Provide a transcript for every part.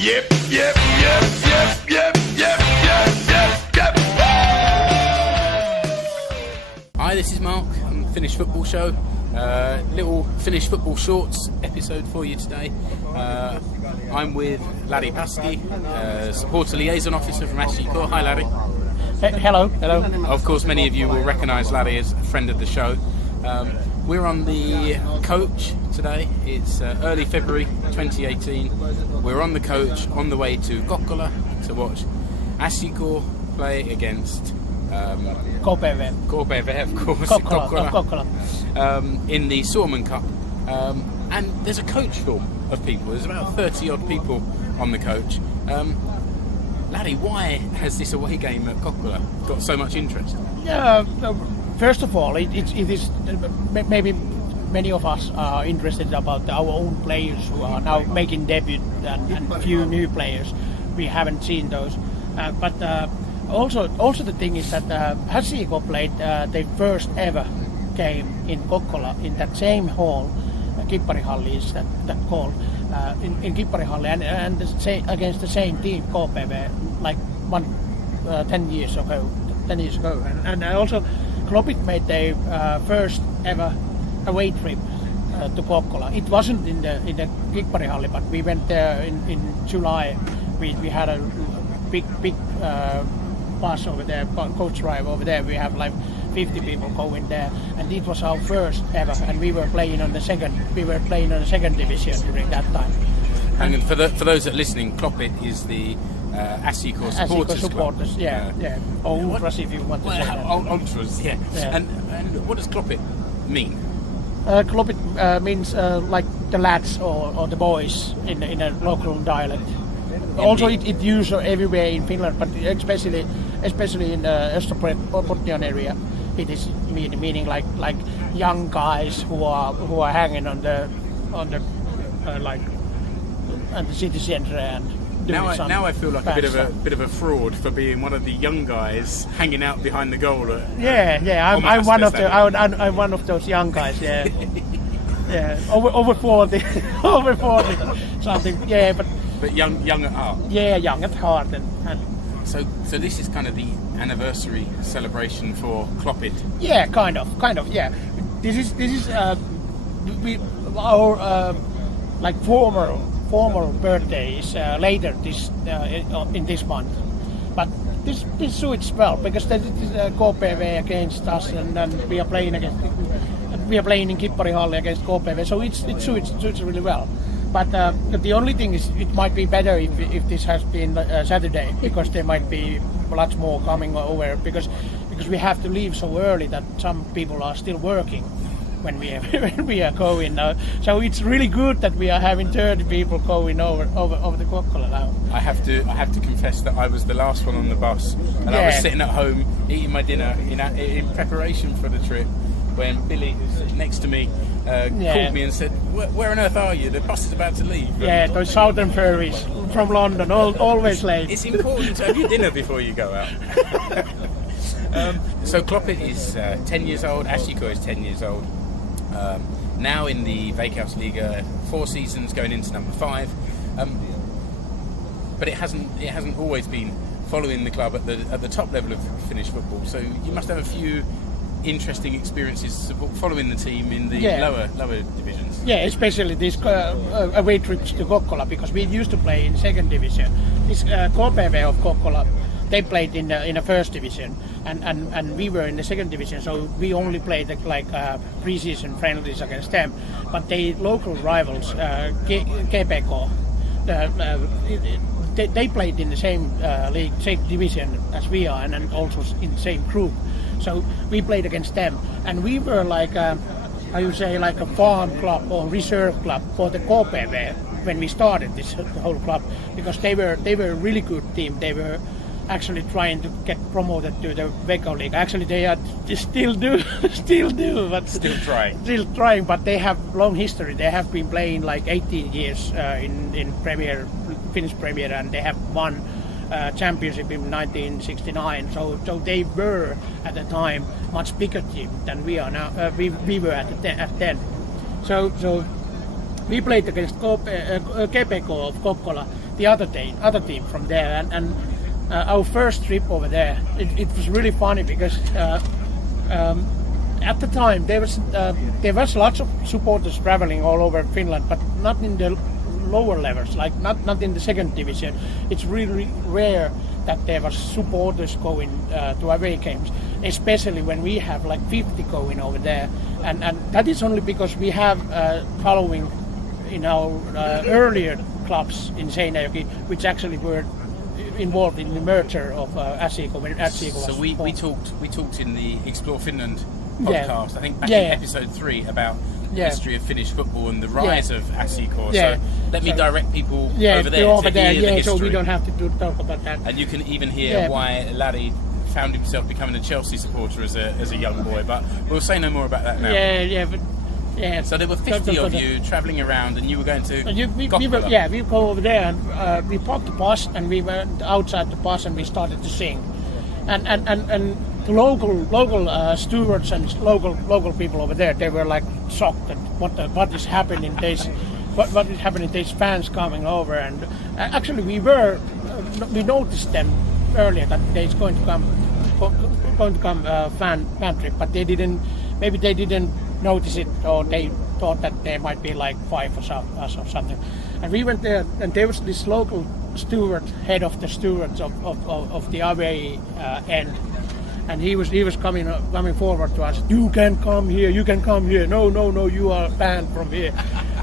Yep, yep, yep, yep, yep, yep, yep, yep, yep. Hi, this is Mark on the Finnish Football Show. Little Finnish Football Shorts episode for you today. I'm with Lari Paski, supporter liaison officer from Ashiko. Hi, Lari. Hello. Of course, many of you will recognise Lari as a friend of the show. We're on the coach today. It's early February 2018. We're on the coach on the way to Kokkola to watch Ashiko play against KPV, of course, Kokkola. In the Suomen Cup. And there's a coach full of people. There's about 30 odd people on the coach. Laddie, why has this away game at Kokkola got so much interest? First of all, it is maybe many of us are interested about our own players who are now making debut and a few new players. We haven't seen those. But also the thing is that Ashiko played their first ever game in Kokkola in that same hall. Kipparihalli is that called in Kipparihalli and against the same team KPV like 10 years ago, and also Klopit made their first ever away trip to Kokkola. It wasn't in the Kipparihalli, but we went there in July. We had a big bus over there, coach drive over there. We have like 50 people going there, and it was our first ever. And we were playing on the second division during that time. And for those that are listening, Klopit is the Ashiko supporters club. Yeah. Or ultras, if you want to say that. Ultras, yeah. And what does Klopit mean? Klopit means like the lads or the boys in a local dialect. Also, it used everywhere in Finland, but especially in the Österport area, it is meaning like young guys who are hanging on the like at the city centre and doing some. Now I feel like a bit of a fraud for being one of the young guys hanging out behind the goal. I'm one of those young guys. Yeah, yeah, over 40, over 40 something. Yeah, but young at heart. Yeah, young at heart and. So this is kind of the anniversary celebration for Klopit. Yeah, kind of. Yeah, this is our like formal birthday is later in this month, but this suits well because this is KPV against us, and we are playing in Kipparihalli against KPV, so it suits really well. But the only thing is, it might be better if this has been Saturday, because there might be lots more coming over, because we have to leave so early that some people are still working when we are going now. So it's really good that we are having 30 people going over the Kokkola now. I have to confess that I was the last one on the bus, and I was sitting at home eating my dinner in preparation for the trip, when Billy, who's sitting next to me, called me and said, "Where on earth are you? The bus is about to leave." Yeah, those southern ferries from London, always late. It's important to have your dinner before you go out. So Klopit is 10 years old, Ashiko is 10 years old. Now in the Veikkausliiga, 4 seasons going into number 5. But it hasn't always been following the club at the top level of Finnish football. So you must have a few interesting experiences following the team in the lower divisions. Yeah, especially these away trips to Kokkola, because we used to play in second division. This KPV of Kokkola, they played in the first division, and we were in the second division, so we only played pre-season friendlies against them. But the local rivals, KPK, they played in the same league, same division as we are, and also in the same group. So we played against them, and we were like a farm club or reserve club for the KPV when we started the whole club, because they were a really good team. They were actually trying to get promoted to the Veikkausliiga. Actually, they are still do, but still trying. But they have long history. They have been playing like 18 years in Finnish Premier, and they have won championship in 1969. So they were at the time much bigger team than we are now. We were at then. So we played against Kepeko of Kokkola, the other team from there, and our first trip over there, it was really funny because at the time there was lots of supporters traveling all over Finland, but not in the lower levels, like not in the second division. It's really rare that there was supporters going to away games, especially when we have like 50 going over there, and that is only because we have following in our earlier clubs in Seinäjoki, which actually were involved in the merger of Asiko when Asiko was So we formed. talked in the Explore Finland podcast, I think back Yeah. in episode 3 about the Yeah. history of Finnish football and the rise of Asiko. Yeah. So let me direct people Yeah, over there over to there, hear the history. so we don't have to talk about that. And you can even hear Yeah. why Lari found himself becoming a Chelsea supporter as a young boy. But we'll say no more about that now. Yeah. So there were 50 of you travelling around, and you were going to We Kokkola. we go over there and we parked the bus and we went outside the bus and we started to sing, and the local stewards and local people over there, they were like shocked at what is happening. What is happening? These fans coming over, and actually we noticed them earlier that there's going to come fan trip, but they didn't notice it, or they thought that there might be like 5 or something. And we went there, and there was this local steward, head of the stewards of the away end, and he was coming forward to us. You can come here. No, you are banned from here.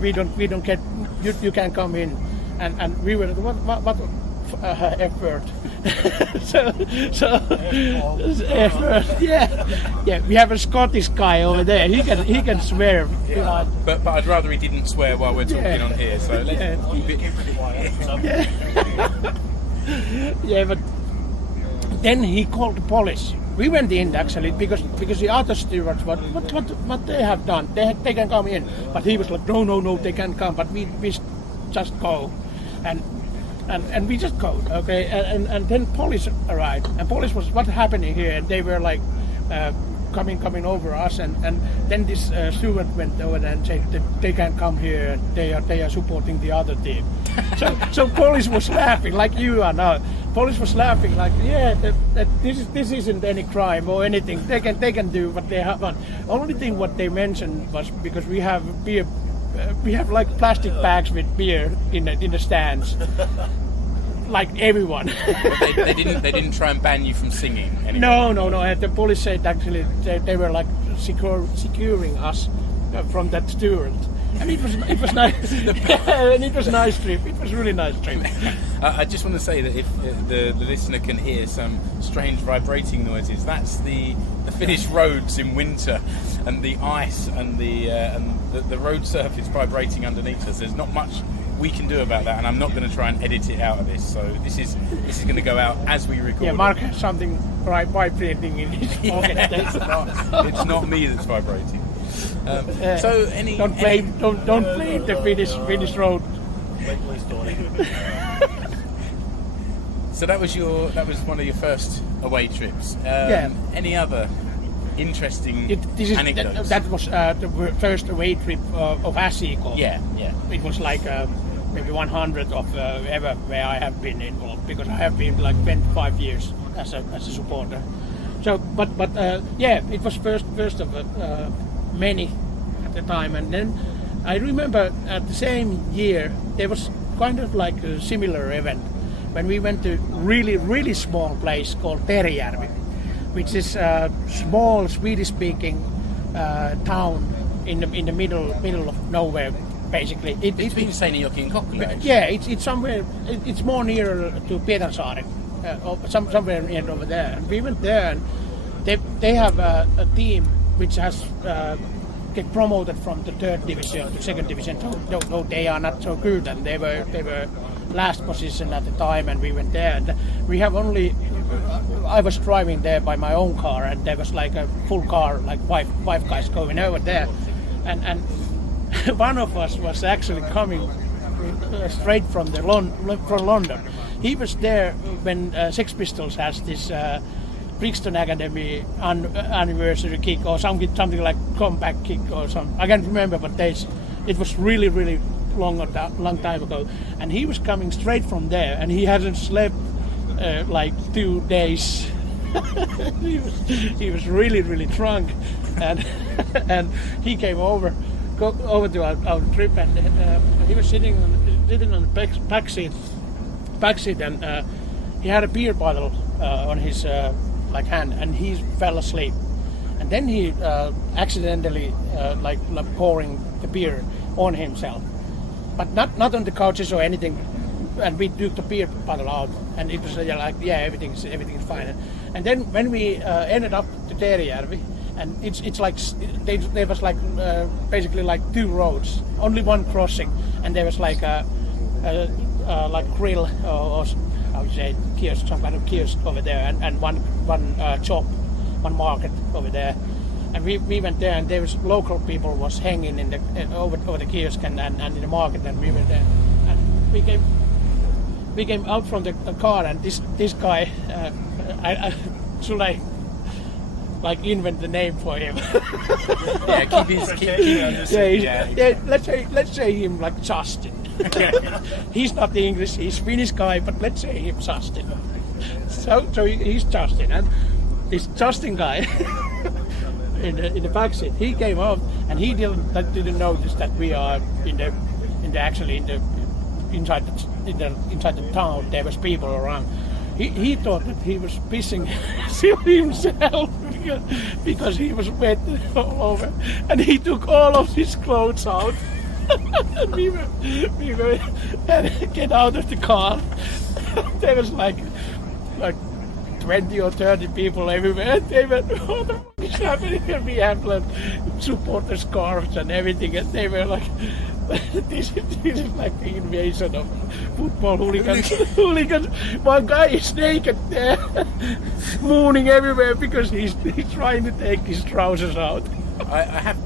We don't get you can come in. And we were what effort. so effort. Yeah. We have a Scottish guy over there. He can swear. But I'd rather he didn't swear while we're talking on here. So let's keep it. Yeah, but then he called the police. We went in actually because the other stewards, what they have done, they can come in, but he was like, no, they can't come, but we just go, and we just go, okay, and then police arrived, and police was what's happening here, and they were like coming over us, and then this steward went over there and said that they can't come here, they are supporting the other team. So police was laughing like you are now. Police was laughing like, that this isn't any crime or anything. They can do what they have done. Only thing what they mentioned was because we have beer, we have like plastic bags with beer in the stands, like everyone. But they didn't try and ban you from singing anymore. No. And the police said actually they were like securing us from that steward. And it was nice. And it was nice trip. It was really nice trip. I just want to say that if the listener can hear some strange vibrating noises, that's the Finnish roads in winter, and the ice and the road surface vibrating underneath us. There's not much we can do about that, and I'm not going to try and edit it out of this. So this is going to go out as we record. Yeah, Mark has something vibrating in his pocket. It's not me that's vibrating. So don't blame the Finnish road. So that was one of your first away trips. Any other interesting anecdotes? That was the first away trip of Asiko. Yeah. It was like maybe 100 of ever where I have been involved, because I have been like 25 years as a supporter. So, but it was first of many at the time, and then I remember at the same year there was kind of like a similar event when we went to really small place called Perijärvi, which is a small Swedish-speaking town in the middle of nowhere, basically. It's between Seinäjoki and Kokkola. Yeah, it's somewhere. It's more near to Pietarsaari, somewhere near over there. And we went there, and they have a team which has get promoted from the third division to second division. No, they are not so good, and they were last position at the time, and we went there. And we have only. I was driving there by my own car, and there was like a full car, like five guys going over there, and one of us was actually coming straight from from London. He was there when Sex Pistols has this Brixton Academy anniversary kick or something like comeback kick or something. I can't remember what days It was really, really long time ago, and he was coming straight from there, and he hadn't slept like 2 days. he was really, really drunk, and and he came over to our trip, and he was sitting on the back seat, and he had a beer bottle on his like hand, and he fell asleep, and then he accidentally like pouring the beer on himself, but not on the couches or anything. And we took the beer bottle out, and it was like, yeah, everything's fine. And then when we ended up to Teerijärvi, and it's like there was like basically like 2 roads, only one crossing, and there was like a like grill or how you say kiosk, some kind of kiosk over there, and one shop, one market over there. And we went there, and there was local people was hanging in the over the kiosk and in the market, and we were there, and we came out from the car, and this guy, should I like invent the name for him? Yeah, let's say him like Justin. He's not the English, he's Finnish guy, but let's say him Justin. So he's Justin, and this Justin guy in the backseat, he came out, and he didn't notice that we are inside the town. There was people around. He thought that he was pissing himself because he was wet all over, and he took all of his clothes out. And we were get out of the car. There was like 20 or 30 people everywhere. They were, what the fuck is happening? And we have like supporter scarves and everything, and they were like, this is like the invasion of football hooligans. One guy is naked there, mooning everywhere because he's trying to take his trousers out.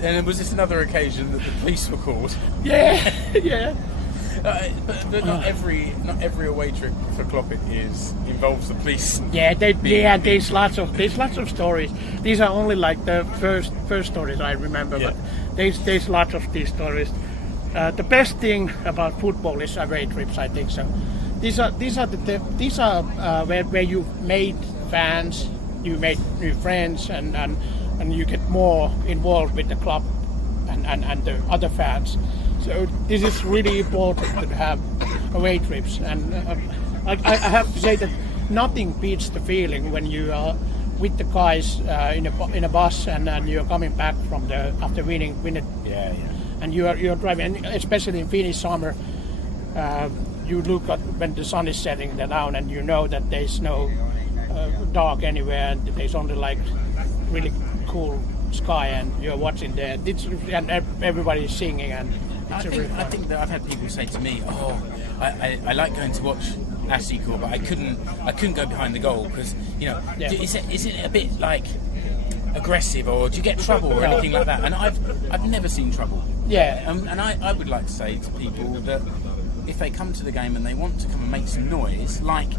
And was this another occasion that the police were called? Yeah. But not every away trip for Klopit involves the police. Yeah, there's lots of stories. These are only like the first stories I remember, Yeah. but there's lots of these stories. The best thing about football is away trips, I think so. These are where you made fans, you made new friends, and you get more involved with the club and the other fans. So this is really important to have away trips, and I have to say that nothing beats the feeling when you are with the guys in a bus and you're coming back from after winning it. Yeah. And you're driving, and especially in Finnish summer, you look at when the sun is setting down, and you know that there's no dark anywhere, and there's only like really cool sky, and you're watching there, and everybody is singing, and I think that I've had people say to me, "Oh, I like going to watch Asiko, but I couldn't go behind the goal because is it a bit like aggressive, or do you get trouble or anything like that?" And I've never seen trouble. Yeah. And I would like to say to people that if they come to the game and they want to come and make some noise, like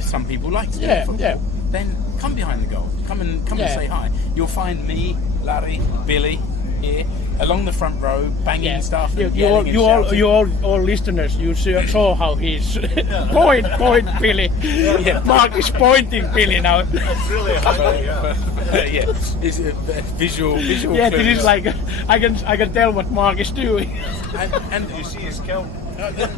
some people like to do in football, then come behind the goal. Come and say hi. You'll find me, Lari, Billy here along the front row, banging stuff. And you all listeners, you saw how he's point Billy. Yeah. Mark is pointing Billy now. That's really high. Yeah, it's a visual. Yeah, clues. this is like I can tell what Mark is doing. and You see his count.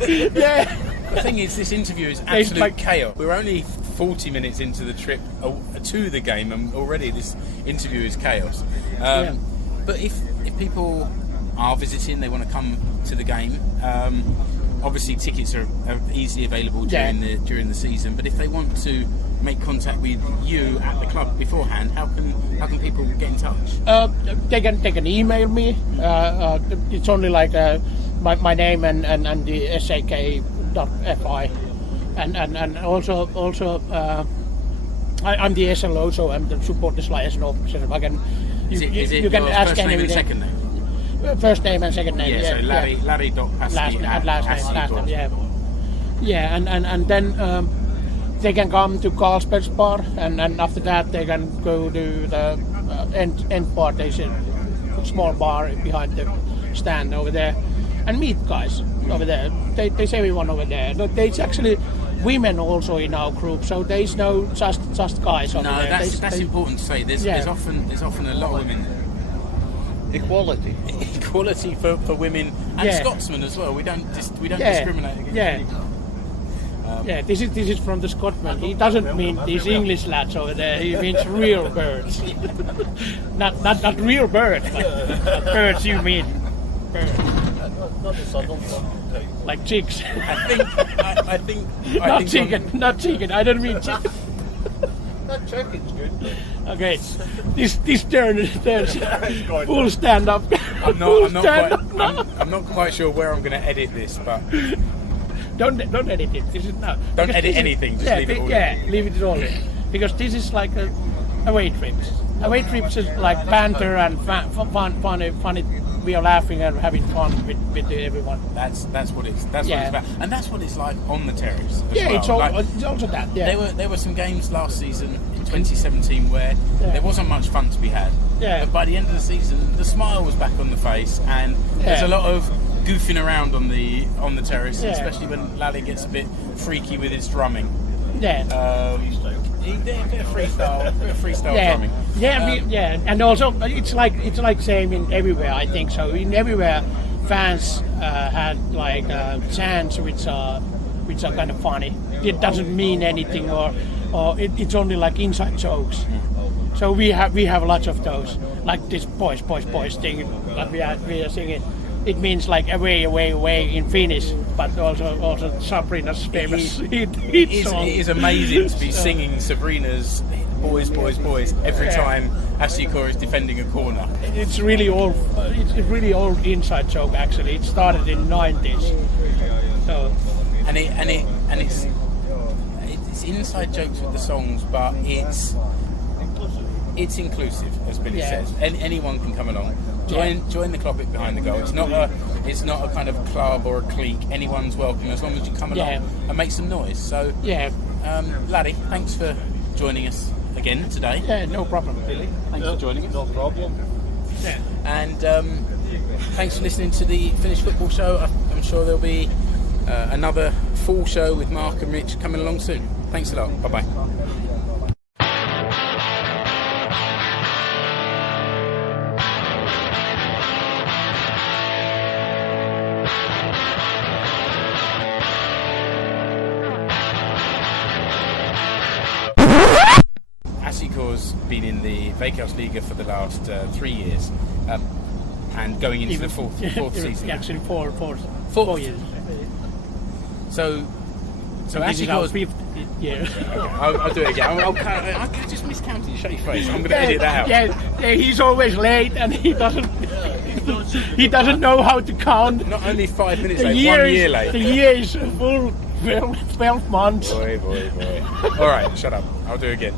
Yeah. The thing is, this interview is absolute chaos. We're only 40 minutes into the trip to the game, and already this interview is chaos. But if people are visiting, they want to come to the game. Obviously, tickets are easily available during the season. But if they want to make contact with you at the club beforehand, how can people get in touch? They can email me. It's only like my name and the sak.fi, and also I'm the SLO, so I'm the supporters liaison officer. I can you can ask first name and anything. second name? First name and second name. Yeah, so Lari.Paski last name. Yeah, and then they can come to Carlsberg's bar, and after that they can go to the end bar. There's a small bar behind stand over there and meet guys over there. There's everyone over there. No, there's actually women also in our group, so there's no just guys over there. No, that's important to say. There's often a lot of women. Equality. Equality for women and Scotsmen as well. We don't discriminate against anyone. This is from the Scotsman. He doesn't mean these English lads over there. He means real birds. not real birds, but birds you mean. Birds. Not the southern one. Like chicks. I think. Not chicken. I don't mean chicken. That chicken's good. Okay, this turns full stand up. I'm not quite sure where I'm going to edit this, but don't edit it. This is not. Don't edit anything. Just leave it all. Leave it all in. Because this is like away trips. Away trips is like banter and funny. We are laughing and having fun with everyone. That's what it's about, and that's what it's like on the terrace. It's also that. Yeah. There were some games last season in 2017 where there wasn't much fun to be had. Yeah. But by the end of the season, the smile was back on the face, and there's a lot of goofing around on the terrace, especially when Lali gets a bit freaky with his drumming. Yeah. He did a bit of freestyle drumming. And also it's like same in everywhere. I think so. In everywhere, fans had like chants which are kind of funny. It doesn't mean anything, or it's only like inside jokes. So we have lots of those, like this boys thing that we are singing. It means like away in Finnish, but also Sabrina's famous hit song. It is amazing to be singing Sabrina's boys every time Asikor is defending a corner. It's really old inside joke actually. It started in the 90s. So it's inside jokes with the songs, but it's inclusive, as Billy says. Anyone can come along. Join the Klopit behind the goal. It's not a kind of club or a clique. Anyone's welcome as long as you come along and make some noise. So Lari, thanks for joining us again today. Yeah, no problem, Billy. Thanks for joining us. No problem. Yeah. And thanks for listening to the Finnish Football Show. I'm sure there'll be another full show with Mark and Rich coming along soon. Thanks a lot. Bye bye. Asikor's been in the Veikkausliiga for the last 3 years, and going into the fourth season. Actually, four years. So this is our Asikor's 5th year. I'll do it again. I just miscounted your shut your face. I'm going to edit that out. Yeah, he's always late, and he doesn't know how to count. Not only 5 minutes late, 1 year late. The year is full 12 months. Boy. All right, shut up. I'll do it again.